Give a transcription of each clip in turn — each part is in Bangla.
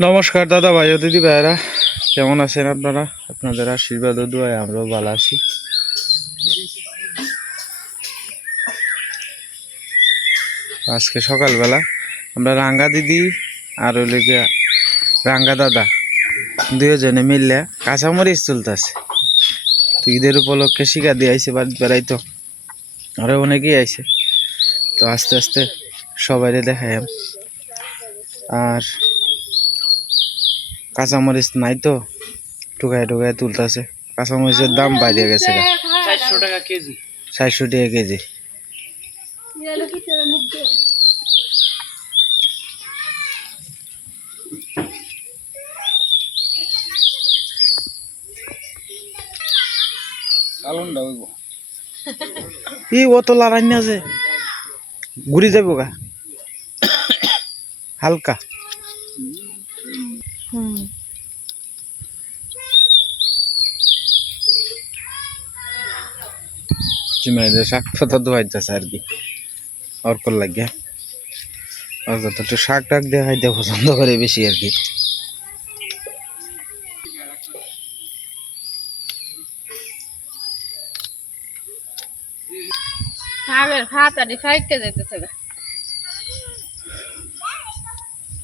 নমস্কার দাদা ভাই ও দিদি ভাইরা কেমন আছেন আপনারা? আপনাদের আশীর্বাদ ও দোয়ায় আমরাও ভালো আছি। আজকে সকালবেলা আমরা রাঙ্গা দিদি আর ওই গিয়া রাঙ্গা দাদা দুজনে মিললে কাঁচামরিচ তুলতেছে। তো ঈদের উপলক্ষে শিকা দিয়ে আইসে বাড়ি বেড়াইতো আরও অনেকেই আইসে তো আস্তে আস্তে সবাইরে দেখাই আর কাঁচামরিচ নাই তো টুকায় টুকায় তুলতেছে। কাঁচামরিচের দাম বাইরে গেছে চারশো টাকা কেজি। চারশো টাকা কেজি। ই ও তো লড়াই না যে ঘুরি যাব গা। হালকা। শাক পাতা ধোয়াইতেছে আর কি। অর্ক লাগে একটু শাক টাক দিয়ে খাইতে পছন্দ করে বেশি আর কি।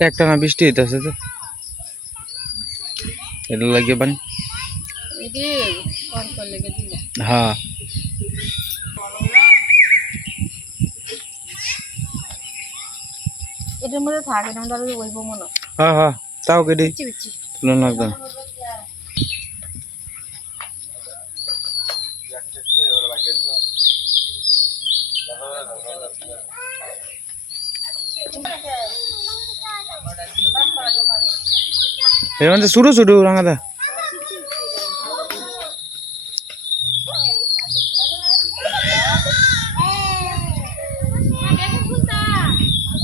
একটা না বৃষ্টি হইতেছে তো। এটা লাগে বানি এটি কম করলে গেছি হ্যাঁ এটার মধ্যে থাকে না তাহলে ওইব মনে হয়। হ্যাঁ হ্যাঁ তাও কেটে বিচি বিচি তুলন লাগবে না এর মধ্যে শুরু শুরু রাঙাদা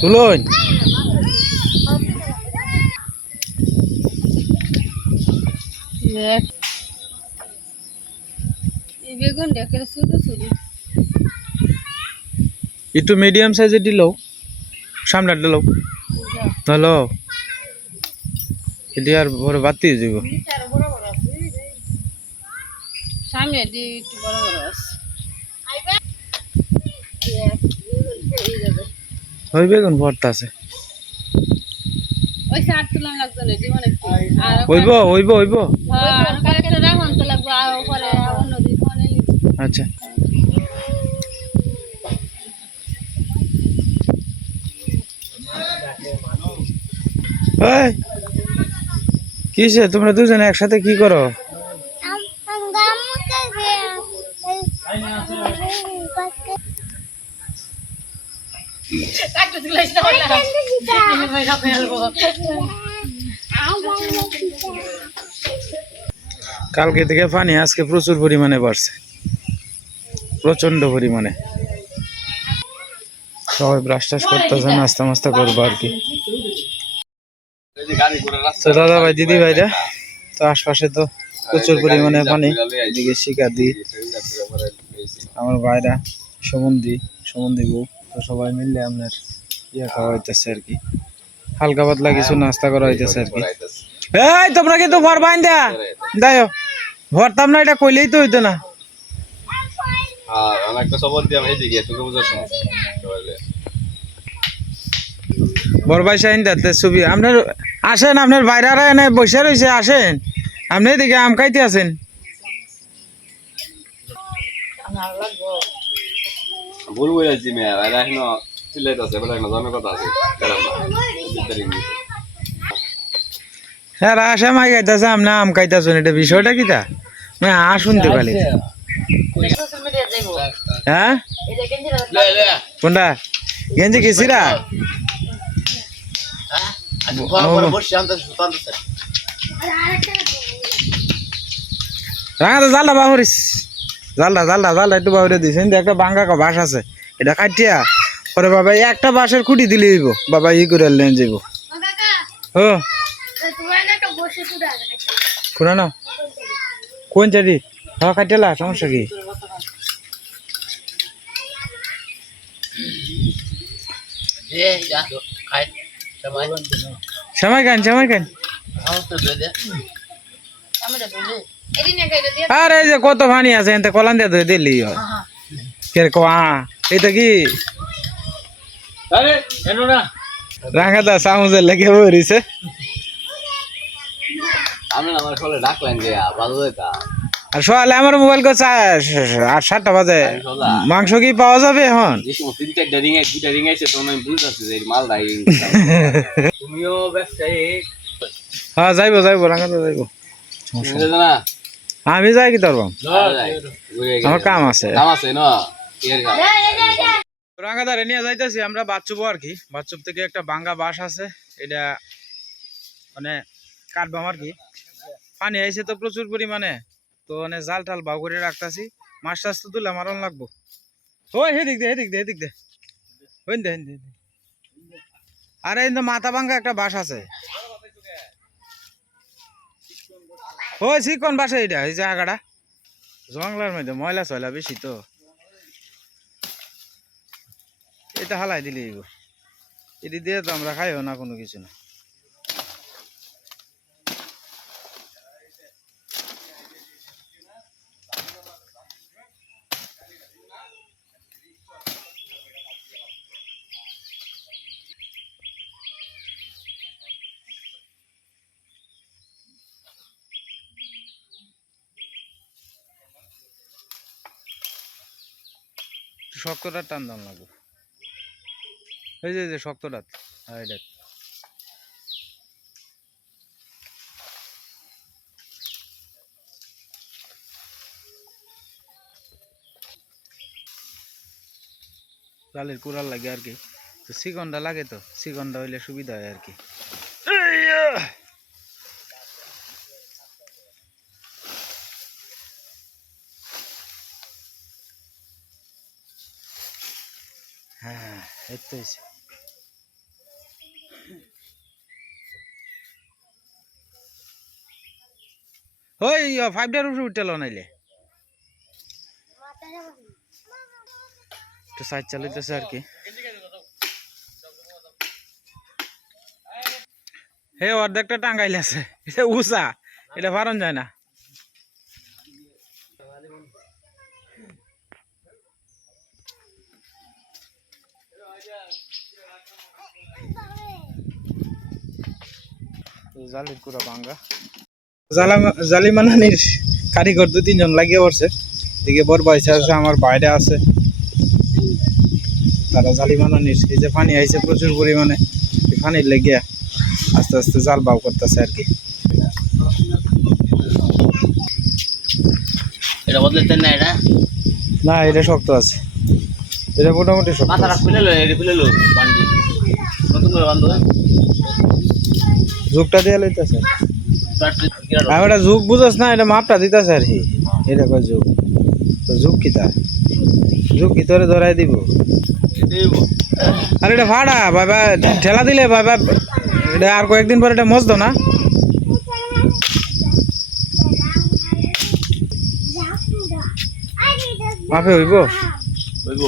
তুলন। বেগুন দেখে শুধু শুধু একটু মিডিয়াম সাইজের দিলেও সামনের দিলেও হ্যালো এটি আর বড় বাতি যাব সামনে দি একটু বড় বড় আছে। ওই বেগুন ভর্তা আছে? ওই সার তুলন লাগতো না জীবন একটু আর ওইব ওইব ওইব হ্যাঁ আর কয়েকটা রাখুন তো লাগবে আর ওপরে অন্য দিক আচ্ছা। কিসে? তোমরা দুজনে একসাথে কি করো? কালকে থেকে পানি আজকে প্রচুর পরিমাণে বাড়ছে। প্রচণ্ড পরিমাণে। সবাই ব্রাশ টাশ করতেছে নাস্তা মাস্তা করব আর কি। তো দাদা ভাই দিদি ভাইরা তো আশপাশে তো প্রচুর পরিমাণে পানি। এদিকে শিকার দি। আমার ভাইরা সমন্দি সমন্দি বউ তো সবাই মিললে আপনার ইয়ে খাওয়া হইতেছে আর কি। হালকা পাতলা কিছু নাস্তা করা হইতেছে আর কি। এই তোমরা কিন্তু ভর বাইন দেয়া দাও ভরতাম না এটা কইলেই তো হইতো না। আর আমি একটা খবর দিলাম এইদিকে তোকে বোঝার সময়। বড় ভাই সাইন দাতে ছবি। আপনার আসেন আপনার বাইরারা এনে বসে রয়েছে আসেন। আপনি এদিকে আম খাইতে আছেন। ভুল বুঝেছি মেয়ে আর এখনও চিল্লাইতে আছে বলে এখনও জনের কথা আছে। না। হ্যাঁ আসে মাই খাইতেছে আপনি আম খাইতেছেন এটা বিষয়টা কি তা? মানে আ শুনতে পারি হ্যাঁ? কোনটা? গেঞ্জি গেছিরা রাঙা তো জালটা বাহরিস জালটা জালটা জালটা একটু বাহরে দিস। কিন্তু একটা বাঙ্গা কা বাস আছে। এটা কাটিয়া পরে বাবা একটা বাঁশের খুঁটি দিলে দিব বাবা ই করে লেন যাব ও কোনা না কোন চারি হ্যাঁ কাটিয়ালা সমস্যা কি? সময় কেন এদিনে কইলো আরে এই যে কত পানি আছে এতে কলান দিয়ে ধরে দিলি হয়। কে রে কোয়া এটা কি? আরে রাখা দা সামুজে লেগে বইরিছে। আমি আমার ফলে ডাকলেন যে যেতা আর সকালে আমার মোবাইল কো আট সাতটা বাজে। মাংস কি পাওয়া যাবে এখন? হ্যাঁ যাইবো যাইবো যাইবো। আমি যাই কি তোর আমার কাম আছে। কাম আছে না? এর নিয়ে যাইতেছি আমরা বাচ্চুপ আর কি। বাচ্চুপ থেকে একটা বাঙ্গা বাস আছে এটা মানে কাটবাম আর কি। পানি আইছে তো প্রচুর পরিমাণে। তো মানে জাল টাল বাউ করে রাখতাছি। মাছ টাছ তো তুলে মারন লাগবো। ওই দে, হেদিক দে দে। হইন দে দে। আরে কিন্তু মাথা ভাঙ্গা একটা বাস আছে। ওই চিকন বাসা এটা এই জায়গাটা জংলার মধ্যে ময়লা সয়লা বেশি তো। এটা হালাই দিলে এইব এটি দিয়ে তো আমরা খাইও না কোনো কিছু না একটু শক্তটা টান দাম লাগবে এই যে এই যে শক্তটা হ্যাঁ এটা। জালের কুড়াল লাগে আর কি। তো সিকনটা লাগে তো সিকনটা হইলে সুবিধা হয় আর কি। হ্যাঁ এই তো হয়েছে ওই ফাইভ ডার উপরে উঠতে নাইলে। একটু সাইড চালাইতেছে আর কি। হে, অর্ধেকটা টাঙ্গাইলে আছে। এটা উষা এটা পারন যায় না। জালির কুড়া ভাঙ্গা জালি মানানির কারিগর দু তিনজন লাগিয়ে পড়ছে। দিকে বড় পয়সা আছে আমার বাইরে আছে। তারা জালি মানানির এই যে পানি আইছে প্রচুর পরিমাণে এই পানির লেগে আস্তে আস্তে জাল বাউ করতেছে আর কি। এটা বদলাতেন না এটা? না এটা শক্ত আছে। এটা মোটামুটি শক্ত মাথাটা খুলে লো এটা খুলে লো বান্ডি নতুন করে বান্ধব ঝুঁকটা দিয়ে লইতেছে। আমি এটা ঝুঁক বুঝোস না, এটা মাপটা দিতেছে আর কি। এটা কয় ঝুঁক। তো ঝুঁক কি তা তোরে ধরাই দিব। আর এটা ভাড়া বাবা ঠেলা দিলে বাবা এটা আর কয়েকদিন পরে এটা মজতো না? মাপে হইব? হইব।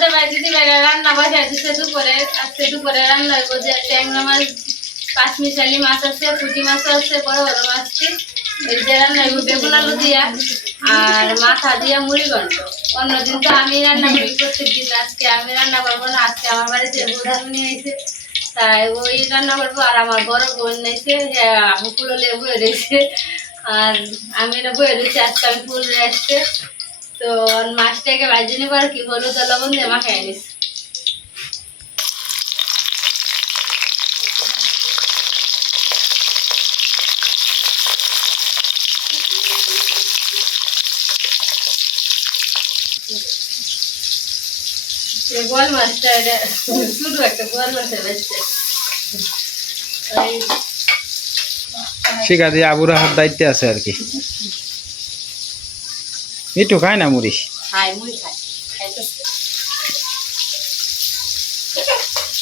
তো দাদার বাড়ি দিদি বাড়ি রান্না বসে দিচ্ছে দুপুরে আজকে দুপুরে রান্না হইব যে ট্যাংরা মাছ পাঁচ মিশালি মাছ আছে, পুঁটি মাছ আছে, বড় বড় মাছটি যে রান্না হইব বেগুন আলু আর মাথা দিয়া মুড়ি গন্ড অন্যদিন তো আমি রান্না করি প্রত্যেক দিন। আজকে আমি রান্না করব না, আজকে আমার বাড়িতে বোধামনি হয়েছে তাই ওই রান্না করব, আর আমার বড় বোন নিয়েছে হুকুলো লেবু রয়েছে। আর আমি এটা বয়ে রয়েছি, আজকে আমি ফুল আসছে তো মাছটাকে ভাজি নিবার কি? হলুদ লবণ দিয়ে মাখাই নিস গোয়াল মাছটা এটা একটা গোয়াল মাছের শিখা দিয়ে আবুরা হাত দায়িত্বে আছে আর কি। একটু খায় না মুড়ি?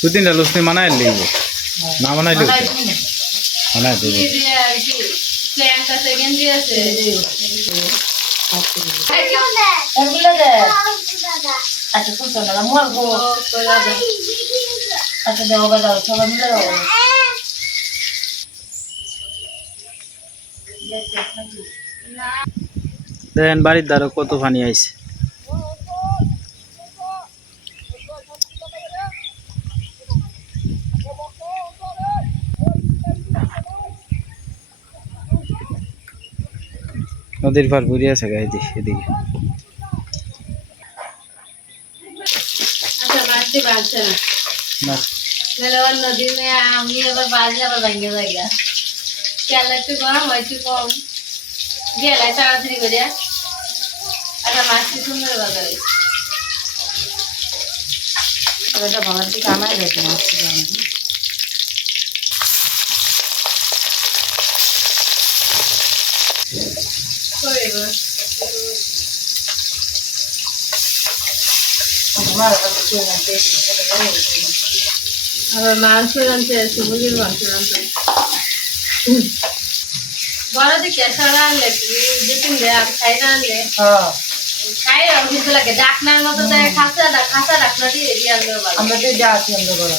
দু তিনটা লুচনি মানাই লিখব না দিই না। বানাই দিবি আচ্ছা শুনছো না। আচ্ছা দেবো বাজাও সবাই মিলে দেবো। দেখেন বাড়ির দ্বারা কত পানি আইছে। নদীর পার ঘুরে আছে গা এদিকে এদিকে। মাছটি বাড়ছে না। না। তাহলে অন্য দিনে আমি আবার বাজলে আবার ভেঙে যাই গা। তেল একটু গরম একটু কম। গেলাই তাড়াতাড়ি করে। আচ্ছা মাছটি সুন্দর বাজারে। ওটা ভাবার দিকে আমায় যেতে মাছটি আবার মাংস রাঁধতে আছে মুরগির মাংস রাঁধতে বড় দিকে সারা আনলে কি যেদিন দেয় খাই না আনলে। হ্যাঁ। বড়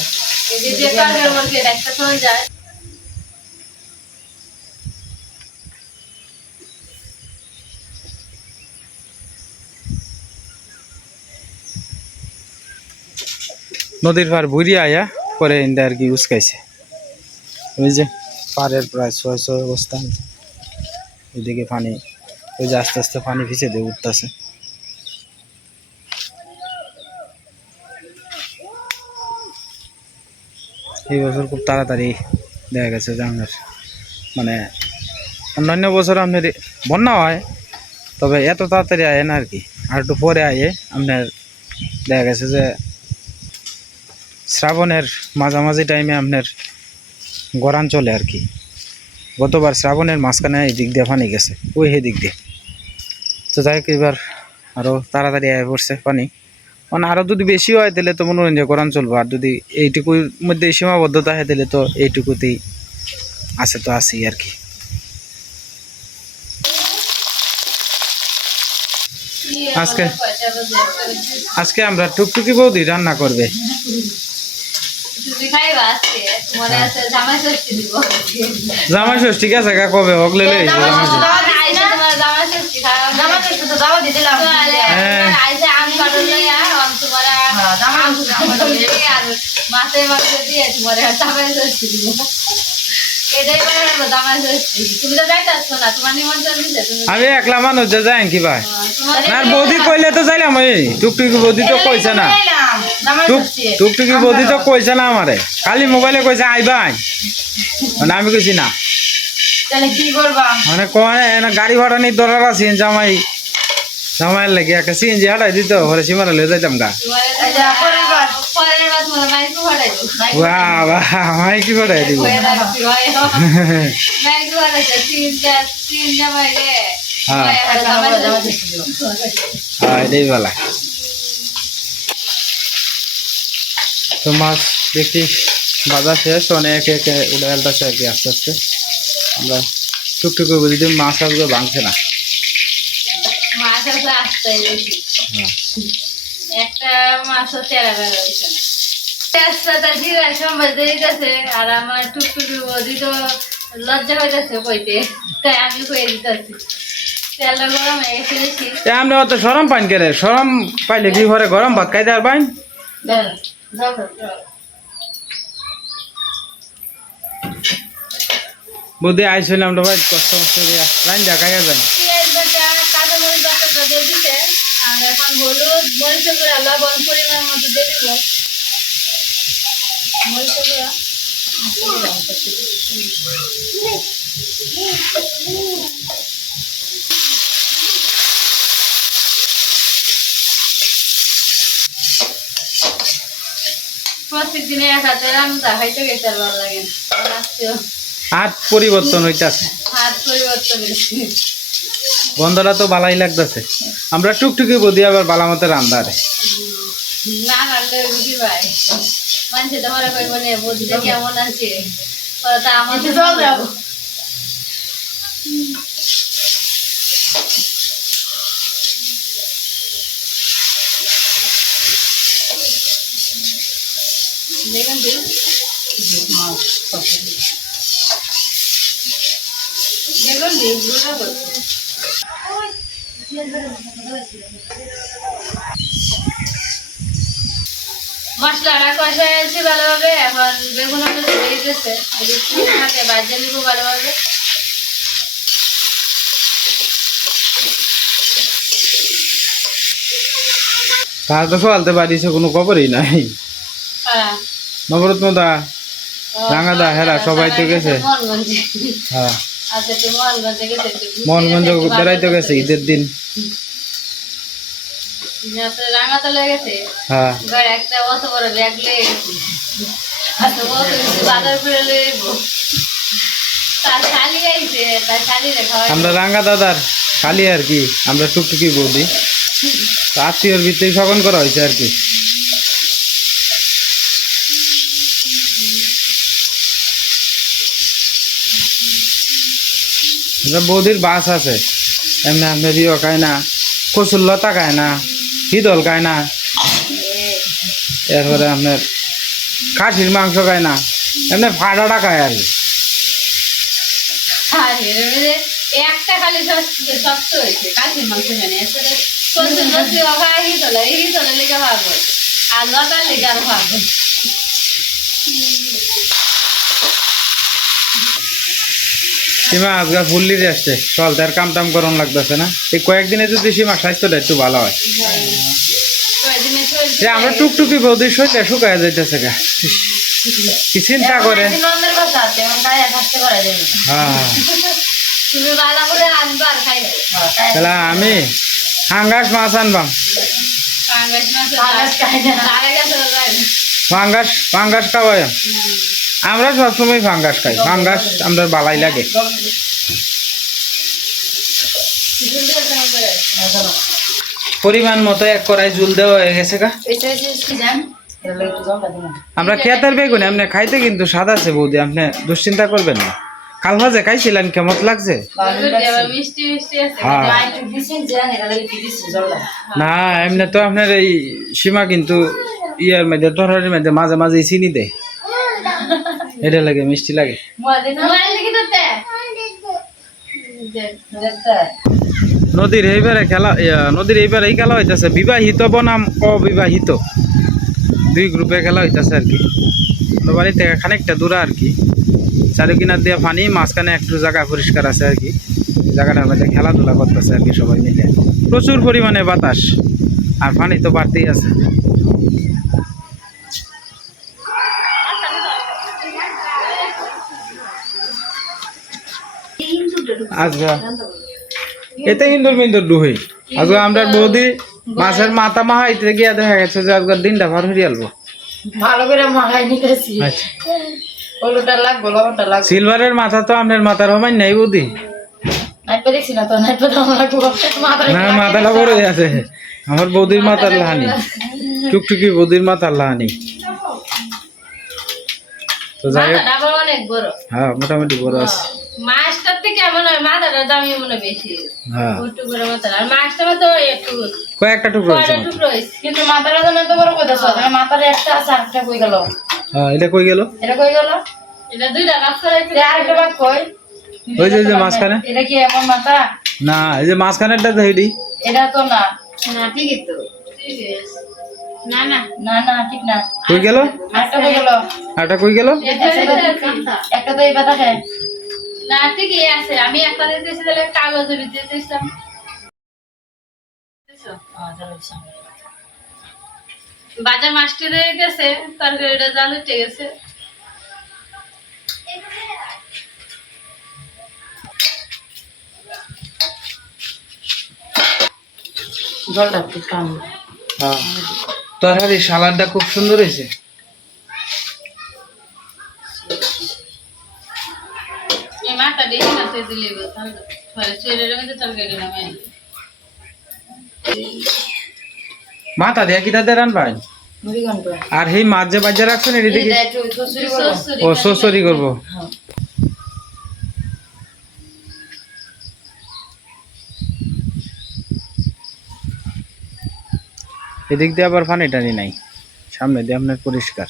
নদীর পার ঘুরে আয়া পরে ইন্ডা আর কি উস্কাইছে ওই যে পাড়ের প্রায় ছয় ছয় অবস্থা। এদিকে পানি ওই যে আস্তে আস্তে পানি ভিজে দিয়ে উঠতেছে। এই বছর খুব তাড়াতাড়ি দেখা গেছে যে আপনার মানে অন্যান্য বছর আপনার বন্যা হয়, তবে এত তাড়াতাড়ি আয় না আর কি। আর একটু পরে আয়ে, আপনার দেখা গেছে যে শ্রাবণের মাঝামাঝি টাইমে আপনার গরান চলে আর কি। গতবার শ্রাবণের মাঝখানে এই দিক দিয়ে পানি গেছে, ওই সেই দিক দিয়ে। তো যাই এবার আরও তাড়াতাড়ি আয় পড়ছে পানি। মানে আরও যদি বেশি হয় তাহলে তো মনে হয় যে চলবো। আর যদি এইটুকুর মধ্যে সীমাবদ্ধতা হয় তাহলে তো এইটুকুতেই আছে তো আছেই আর কি। আজকে- আজকে আমরা টুকটুকি বৌদি রান্না করবে। মনে জামাই ষষ্ঠী দিব। ঠিক আছে কা কবে? অগলে লই জামাই আম একলা মানুষ যে যাই কি ভাই? আর বৌদি কইলে তো যাইলাম ওই টুকটুকি বৌদি তো কইছে না। টুক টুকটুকি বৌদি তো কইছে না আমারে। খালি মোবাইলে কইছে, আই। মানে আমি কইছি না। তাহলে কি করবা? মানে কয় এনে গাড়ি ভাড়া নিয়ে দরকার আছে জামাই। জামাইয়ের লাগে একটা সিএনজি হাঁটাই দিত ঘরে সীমানা লয়ে যাইতাম গা। তোমার এই পরের বার। পরের বার তোমার মাইকু ফাটাইবো বাহ বাহ আমায় কি ভাড়াই দিব হয়ে মাইকু হ্যাঁ। এটাই বেলা। তো মাছ দেখি বাজার শেষ অনেক একে একে উড়ে আলতাছে আর কি আস্তে আস্তে। আমরা টুকটুক করে বুঝি মাছ আসবে ভাঙছে না। মাছ আছে আসতে হ্যাঁ। একটা মাছও তেরা বেড়া হয়েছে না। তেজপাতা জিরা সম্বাদ দিতেছে আর আমার টুকটুকি বদি তো লজ্জা হইতেছে কইতে তাই আমি কয়ে দিতেছি। আমরা অত সরম পাইন কেরে সরম পাইলে কি ঘরে গরম ভাত খাইতে আর পাইন? বুদ্ধি আইসলে আমরা ভাই, কষ্ট মষ্ট দিয়া লাইন যা খাইয়া দিব প্রত্যেক দিনে এক হাতে রান্না, খাইতে গেছে ভালো লাগে আজকেও হাত পরিবর্তন হইতাছে। গন্ধটা তো বালাই লাগতেছে। আমরা টুকটুকি বুদ্ধি আবার বালা মতো রান্না রে না দিন দেখুন দিন মশলাটা কষায় আছে ভালোভাবে এখন বেগুন আলু ছেড়ে দিতেছে থাকে বাজে নিব ভালোভাবে। তার তো ফেলতে পারিছে কোনো খবরই নাই। কারা? নবরত্ন দা ও, রাঙাদা, হেরা, সবাই তো গেছে। হ্যাঁ। মোহনগঞ্জে ঘুরতে মোহনগঞ্জ বেড়াইতে গেছে ঈদের দিন। গেছে? হ্যাঁ। একটা অত বড় ব্যাগ লেগে গেছে। আচ্ছা ও তো বাজার করে লইব তার শালি আইছে তার শালি রে খাওয়াই আমরা রাঙ্গা দাদার খালি আর কি আমরা টুকটুকি বৌদি। তো আত্মীয়র ভিতরে সকন করা হয়েছে আর কি। বৌদির বাস আছে। এমনি আপনার ইয়ে খায় না, কচুর লতা খায় না হিদল খায় না। এরপরে আপনার খাসির মাংস খায় না, এমনি ফাটাটা খায় আর একটা খালি শক্ত হয়েছে মাংস আর লতার সীমা আজকাল ফুললি আসছে। চল তার কাম টাম করন লাগতেছে না। এই কয়েকদিনে যদি সীমা স্বাস্থ্যটা একটু ভালো হয়। কয়দিনে যে আমরা টুকটুকি বৌদির শরীরটা শুকায় যাইতেছে গা। কি চিন্তা করে? হ্যাঁ। তাহলে আমি হাঙ্গাস মাছ আনবাম। ফাঙ্গাস ফাঙ্গাস খাওয়াই। আমরা সবসময় ফাঙ্গাস খাই। ফাঙ্গাস আমরা বালাই লাগে। পরিমাণ মতো এক কড়াই জুল দেওয়া হয়ে গেছে গা। আমরা খেতের বেগুন আপনি খাইতে কিন্তু স্বাদ আছে বৌদি আপনি দুশ্চিন্তা করবেন না। কাল ভাজে খাইছিলেন কেমন লাগছে? হ্যাঁ। না এমনি তো আপনার এই সীমা কিন্তু ইয়ার মধ্যে তরকারির মধ্যে মাঝে মাঝে চিনি দেয়। এটা লাগে মিষ্টি লাগে। নদীর এইবারে খেলা নদীর এইবার এই খেলা হইতাছে। বিবাহিত বনাম অবিবাহিত। দুই গ্রুপে খেলা হইতাছে আর কি। বাড়ি থেকে খানিকটা দূরে আর কি। চারি কিনার দিয়ে পানি মাঝখানে একটু জায়গা পরিষ্কার আছে আর কি। জায়গাটার মধ্যে খেলাধুলা করতেছে আর কি সবাই মিলে। প্রচুর পরিমাণে বাতাস। আর পানি তো বাড়তেই আছে। আজকে এতে ইন্দুর মিন্দুর ডুহি আজকে আমরা বৌদি মাছের মাথা মাহাইতে গিয়া দেখা গেছে যে আজকের দিনটা ভার হয়ে আলবো। ভালো করে মাখাই নিতেছি। হলুদটা লাগবো লবণটা লাগবো। সিলভারের মাথা তো আপনার মাথার হমাই নাই বৌদি। মাথাটা বড় হয়ে আছে। আমার বৌদির মাথার লাহানি। টুকটুকি বৌদির মাথার লাহানি। তো যাই হোক। হ্যাঁ মোটামুটি বড় আছে। মাছটার থেকে মনে হয় মাথাটার দামই মনে হয় বেশি। হ্যাঁ। একটু মাথা আর মাছটা তো একটু কয়েকটা টুকরো টুকরো কিন্তু মাথাটা তো এত বড় কইতাছ মাথার একটা আছে আরেকটা কই গেল? হ্যাঁ এটা কই গেল? এটা কই গেল? এটা দুইটা কাজ করাইছে আরেকটা ভাগ কই? ওই যে ওই মাঝখানে। এটা কি এমন মাথা? না এই যে এটা তো না। না ঠিকই তো। ঠিক আছে না না। না না ঠিক না। কই গেল? আরেকটা কই গেল? আরটা কই গেল? একটা তো এই পাতা খায় না ঠিকই আছে। আমি একটা দিতেছি তাহলে কাগজে দিতেছিলাম বাজার মাছটি রয়ে গেছে তরকারিটা জাল উঠে গেছে। জলটা একটু টান। হ্যাঁ। তরকারি সালাডটা খুব সুন্দর হয়েছে। মা তা দেখি তাদের রান ভাই? আর সেই মাছ যে বাজে রাখছেন এদিকে ও সরি করব। এদিক দিয়ে আবার ফান টানি নাই। সামনে দিয়ে আপনার পরিষ্কার।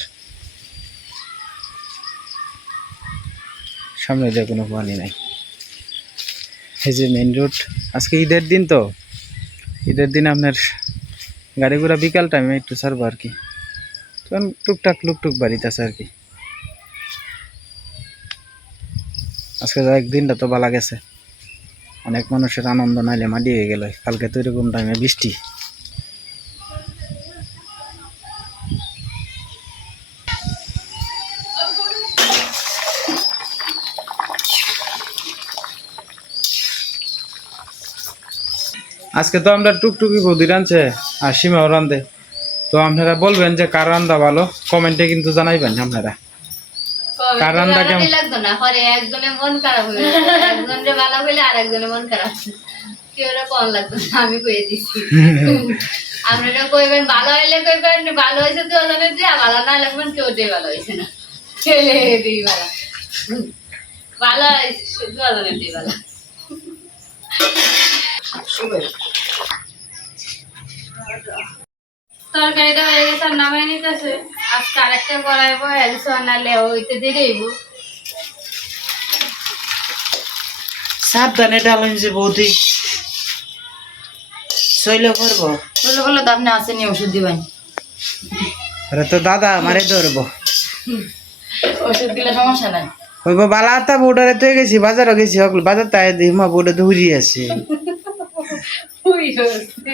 সামনে দিয়ে কোনো পানি নাই। এই যে মেন রোড আজকে ঈদের দিন তো। ঈদের দিন আপনার গাড়ি ঘোড়া বিকাল টাইমে একটু ছাড়বো আর কি। তখন টুকটাক লুকটুক বাড়িতে আছে আর কি। আজকে যাক দিনটা তো ভালো গেছে। অনেক মানুষের আনন্দ নাইলে মাটি হয়ে গেল। কালকে তো এরকম টাইমে বৃষ্টি। আজকে তো আমরা টুকটুকি বৌদি রাঁধছে আর সীমাও রান্ধে তো আপনারা বলবেন যে কার রান্দা ভালো? কমেন্টে কিন্তু জানাইবেন আপনারা। কবে কার রান্না কেমন? লাগতো না পরে একজনের মন খারাপ হয়ে একজনের ভালো হইলে আর একজনের মন খারাপ। কেউ কম লাগতো না আমি কয়ে আপনারা কইবেন ভালো হইলে কইবেন ভালো হয়েছে তো ওজনের দিয়ে ভালো না লাগবেন কেউ দিয়ে ভালো হয়েছে না। ছেলে দিই ভালো। ভালো হয়েছে শুধু ওজনের দিয়ে ভালো। তরকারিটা হয়ে গেছে আর নামাই নিতেছে। আজকে আরেকটা করাইবো এলসো আনালে ওইতে দিয়ে সাবধানে ডালেন যে বৌদি। শৈল করব? বলল তো আপনি আসেনি ওষুধ দিবেন। আরে তো দাদা মারে ধরবো। ওষুধ দিলে সমস্যা নাই। ওই বালা তা বোর্ডারে তো গেছি বাজারও গেছি বাজার তাই দিই মা বোর্ডে ধুরি আছে। উই হচ্ছে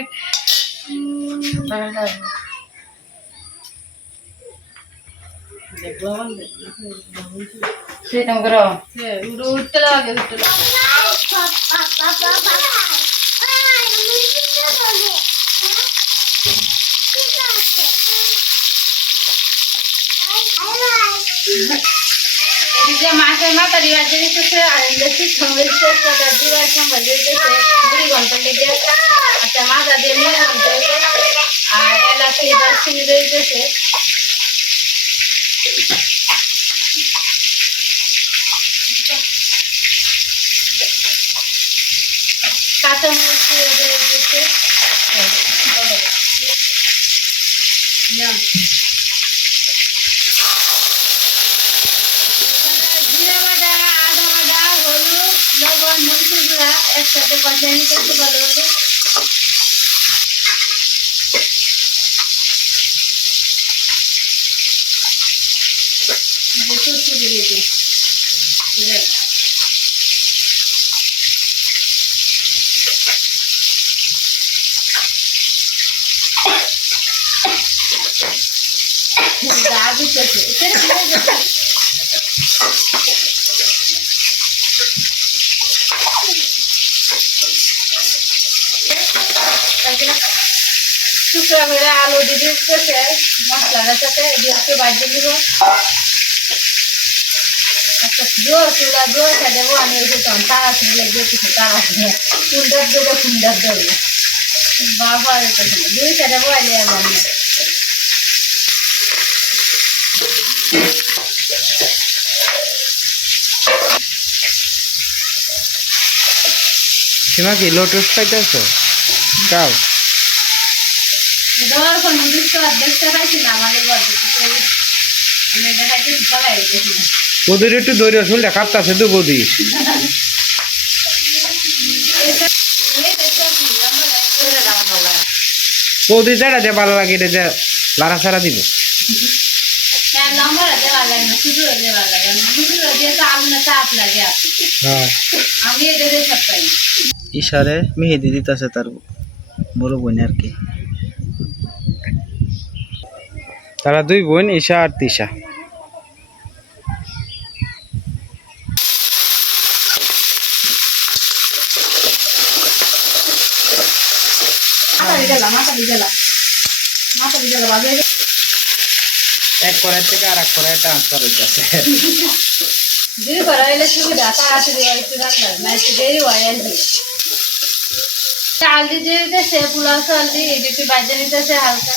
সেরকম করো হ্যাঁ, উঠে উঠতে লাগে উঠতে লাগে এদিকে মাছের মাথা রিওয়াজ দিতেছে আর ইন্ডাস্ট্রি সংবেদছে সেটা দিবার সম্ভব দিতেছে মুড়ি ঘণ্টা লেগে আচ্ছা মাথা দিয়ে মুড়ি ঘণ্টা আর এলাচি দারচিনি দিতেছে কাঁচা মরিচ দিতেছে না জিরা বাটা আদা বাটা হলুদ লবণ মরিচের গুঁড়া একসাথে কষাই নিতে একটু ভালো হবে গা দিতেছে শুকনো করে আলু দিয়ে দিতেছে মশলাটার সাথে দিয়ে একটু বাজিয়ে দিব জোর চুলা জোর দেবো। আমি ওই তখন তারা ছিল দিয়ে কিছু তারা কুন্ডার দেবো কুন্ডার দেবো বাবা দুই সাইডে বয়ালে আমার সীমা কি লোটস খাইতেছো খাও দেওয়ার পর নুডলস তো দেখতে পাইছি না আমাদের বাড়িতে আমি এটা খাইতে সবাই দেখি না বৌদির একটু দৈর্য শুনলে কাঁপতাছে তো বৌদি। বৌদি যেটা যে ভালো লাগে এটা যে লাড়া চাপ লাগে আপনি হ্যাঁ। আমি এটা দিয়ে সব পাই ইশারে মেহেদি দিতেছে তার বড় বোন আর কি। তারা দুই বোন ঈশা আর তিশা। এক থেকে আর এক ট্রান্সফার হইতেছে। দুই সুবিধা একটু না একটু দেরি হয় আর কি। চাল দিয়ে দিতেছে পোলাও এটা একটু বাজে নিতেছে হালকা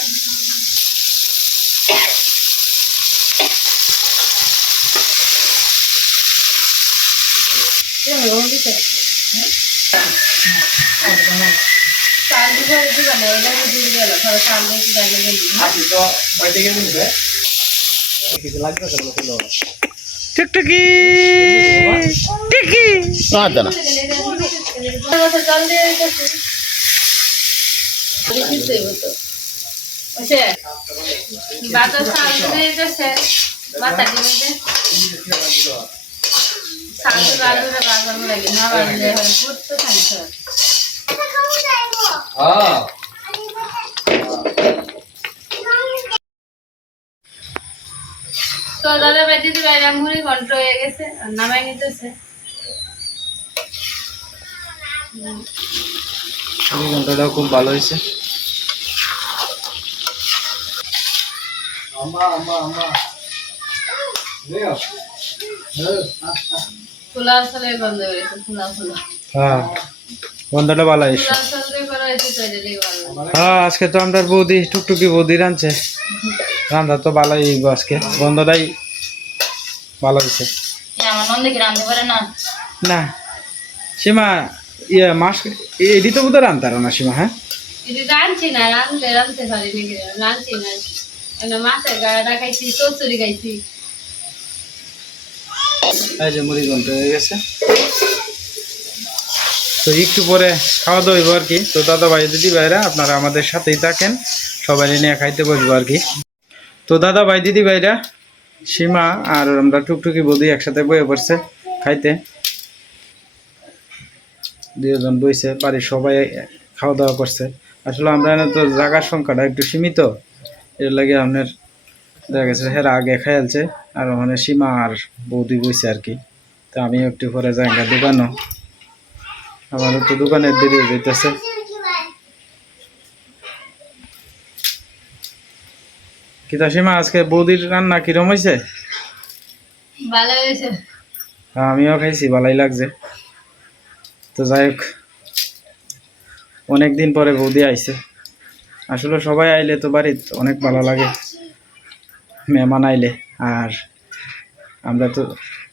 চাল এটা দিয়ে গেল ধরো সামনে একটু গেলি টুকটুকি টিকি না না জল দিয়ে দিতেছি দিতেছে। তো দাদা ভাই দিদি মুড়ি ঘন্ট হয়ে গেছে নামাই নিতেছে। ঘন্টাটাও খুব ভালো হয়েছে। হ্যাঁ গন্ধটা ভালো হয়েছে। হ্যাঁ আজকে তো আমরা বৌদি টুকটুকি বৌদি রাঁধছে। রান্না তো ভালোই আজকে গন্ধটাই ভালো হয়েছে। আমার নন্দে কি রাঁধতে পারে না? না। সীমা ইয়ে মাস এডি তো বোধহয় রান্তার না সীমা হ্যাঁ? যদি রাঁধছি না রাঁধলে রাঁধতে পারি রাঁধছি না। মাছের গাড়াটা খাইছি চচুরি খাইছি। এই যে মুড়ি ঘন্ট হয়ে গেছে। তো একটু পরে খাওয়া দাওয়া হইব আর কি। তো দাদা ভাই দিদি ভাইরা আপনারা আমাদের সাথেই থাকেন। সবাই নিয়ে খাইতে বসবো আর কি। তো দাদা ভাই দিদি ভাইরা সীমা আর আমরা টুকটুকি বৌদি একসাথে বয়ে পড়ছে খাইতে। দুজন বইছে বাড়ির সবাই খাওয়া দাওয়া করছে। আসলে আমরা তো জায়গার সংখ্যাটা একটু সীমিত। এর লাগে আপনার দেখা গেছে হেরা আগে খেয়ালছে আর ওখানে সীমা আর বৌদি বইছে আর কি। তো আমি একটু পরে যাই দোকানও। আমারও তো দোকানের দেরি যাইতেছে। কিতা সীমা আজকে বৌদির রান্না কিরম হয়েছে ভালো হয়েছে হ্যাঁ, আমিও খাইছি ভালোই লাগছে। তো যাই হোক অনেক দিন পরে বৌদি আইছে। আসলে সবাই আইলে তো বাড়িতে অনেক ভালো লাগে, মেহমান আইলে। আর আমরা তো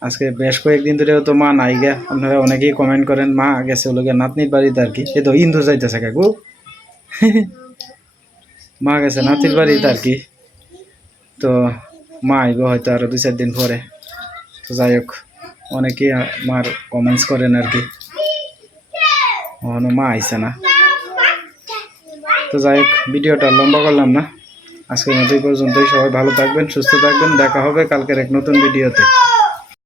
আজকে বেশ কয়েকদিন ধরেও তো মা নাই গে। আপনারা অনেকেই কমেন্ট করেন, মা গেছে ওগুলো নাতনির বাড়িতে আর কি। এ তো ইন্দু যাইতেছে কাকু মা গেছে নাতির বাড়িতে আর কি। তো মা আইব হয়তো আরও দুই চার দিন পরে। তো যাই হোক, অনেকেই আমার কমেন্টস করেন আর কি। এখনও মা আইসে না। তো যাই হোক, ভিডিওটা লম্বা করলাম না। আজকের মতো পর্যন্তই। সবাই ভালো থাকবেন, সুস্থ থাকবেন। দেখা হবে কালকের এক নতুন ভিডিওতে।